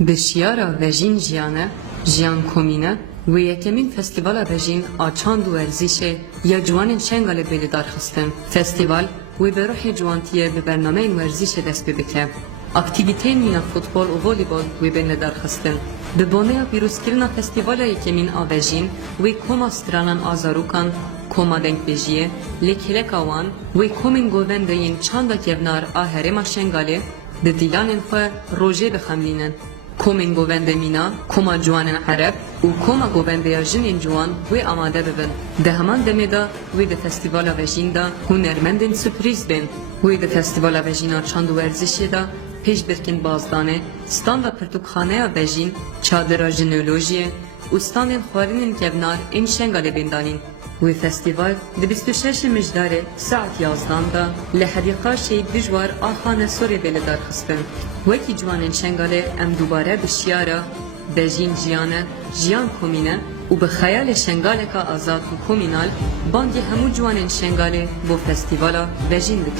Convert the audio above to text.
Bişyara vejin jiyane, jiyan komine ve yekemin festivala vejin açan du erzişe ya civanın şengale beli darxistin. Festival ve beruhi civantiye ve bernameyn verzişe dest bibike. Aktiviteyn mina futbol u volleybol ve benne darxistin. Bi bonaya pîrozkirina festivala yekemin a vejin ve koma stranan azarukan koma denkbejiye, lekheleka wan ve komên govendeyên çanda kevnar a herêma şengale di dîlanên xwe rojê bixemlînin. Komên govende mîna, koma ciwanên hereb û koma govendeya jinên ciwan wê amade bibin. Di heman demê de wê di festîvala vejîn de hunermendên sürprîz bên. Wê di festîvala vejîna çand û werzişê de pêşbirkên bazdanê, standa pirtûkxaneya vejîn, çadira jinolojiyê û standên xwarinên kevnar ên şengalê bên danîn. Wê festival di 26 mijdarê saet 11 da li hedîqa şehîd bijwar a Xane Sorê bê li darxistin. Wekî ciwanên şengalê em dubare bi şiyara vejîn jiyane, jiyan komîne û bi xeyalê şengaleka azad û komînal bangê hemû ciwanên şengalê bo festîvala vejîn dikin.